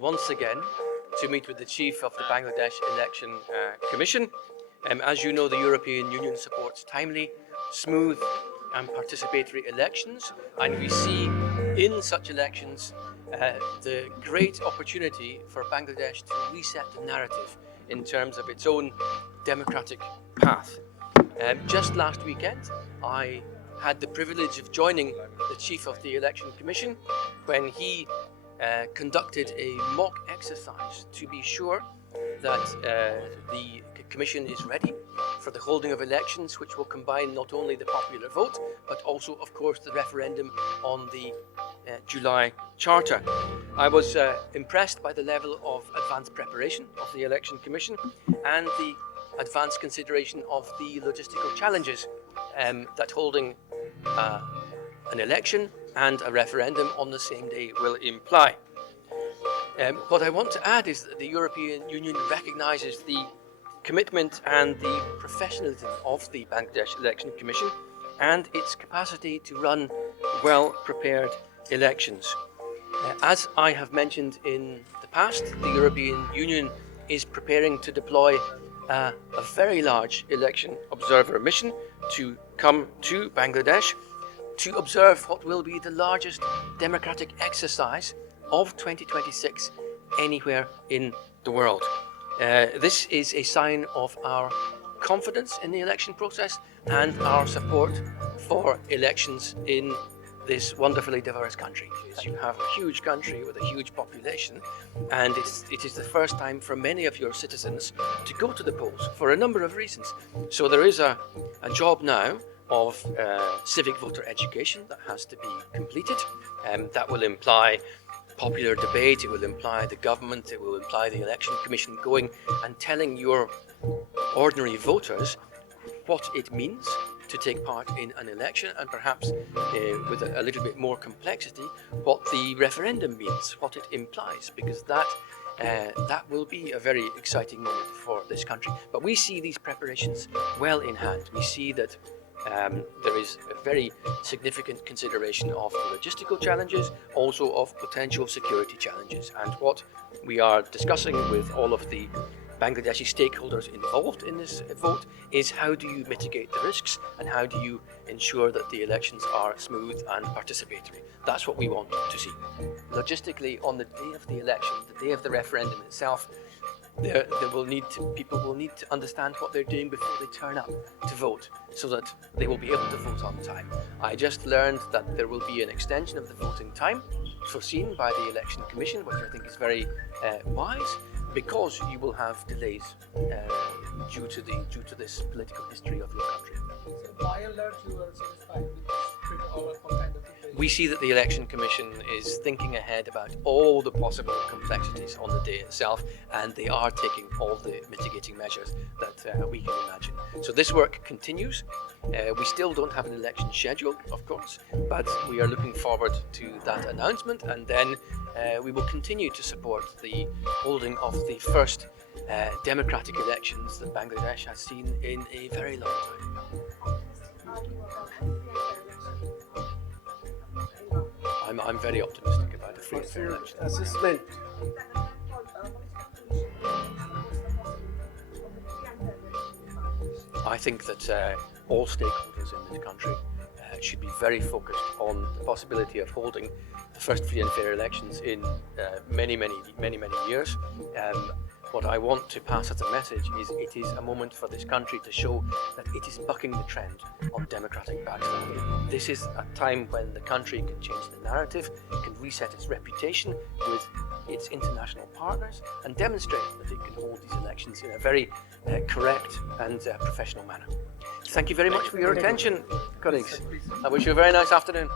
once again to meet with the Chief of the Bangladesh Election Commission. As you know, the European Union supports timely, smooth and participatory elections, and we see in such elections the great opportunity for Bangladesh to reset the narrative in terms of its own democratic path. Just last weekend, I had the privilege of joining the Chief of the Election Commission when he conducted a mock exercise to be sure that the Commission is ready for the holding of elections which will combine not only the popular vote but also, of course, the referendum on the July Charter. I was impressed by the level of advanced preparation of the Election Commission and the advanced consideration of the logistical challenges that holding an election and a referendum on the same day will imply. What I want to add is that the European Union recognises the commitment and the professionalism of the Bangladesh Election Commission and its capacity to run well-prepared elections. As I have mentioned in the past, the European Union is preparing to deploy a very large election observer mission to come to Bangladesh to observe what will be the largest democratic exercise of 2026 anywhere in the world. This is a sign of our confidence in the election process and our support for elections in this wonderfully diverse country. You have a huge country with a huge population, and it is the first time for many of your citizens to go to the polls for a number of reasons. So there is a job now of civic voter education that has to be completed, and that will imply popular debate, it will imply the government, it will imply the Election Commission going and telling your ordinary voters what it means to take part in an election, and perhaps with a little bit more complexity, what the referendum means, what it implies, because that will be a very exciting moment for this country. But we see these preparations well in hand. We see that there is a very significant consideration of the logistical challenges, also of potential security challenges. And what we are discussing with all of the Bangladeshi stakeholders involved in this vote is how do you mitigate the risks and how do you ensure that the elections are smooth and participatory. That's what we want to see. Logistically, on the day of the election, the day of the referendum itself, people will need to understand what they're doing before they turn up to vote, so that they will be able to vote on time. I just learned that there will be an extension of the voting time foreseen by the Election Commission, which I think is very wise, because you will have delays due to this political history of your country. So by and large, you are satisfied with this all kind of situation? We see that the Election Commission is thinking ahead about all the possible complexities on the day itself, and they are taking all the mitigating measures that we can imagine. So this work continues. We still don't have an election schedule, of course, but we are looking forward to that announcement, and then we will continue to support the holding of the first democratic elections that Bangladesh has seen in a very long time. I'm very optimistic about a free and fair election. Assessment. I think that all stakeholders in this country should be very focused on the possibility of holding the first free and fair elections in many years. What I want to pass as a message is it is a moment for this country to show that it is bucking the trend on democratic backsliding. This is a time when the country can change the narrative, can reset its reputation with its international partners, and demonstrate that it can hold these elections in a very correct and professional manner. Thank you very much for your attention, colleagues. I wish you a very nice afternoon.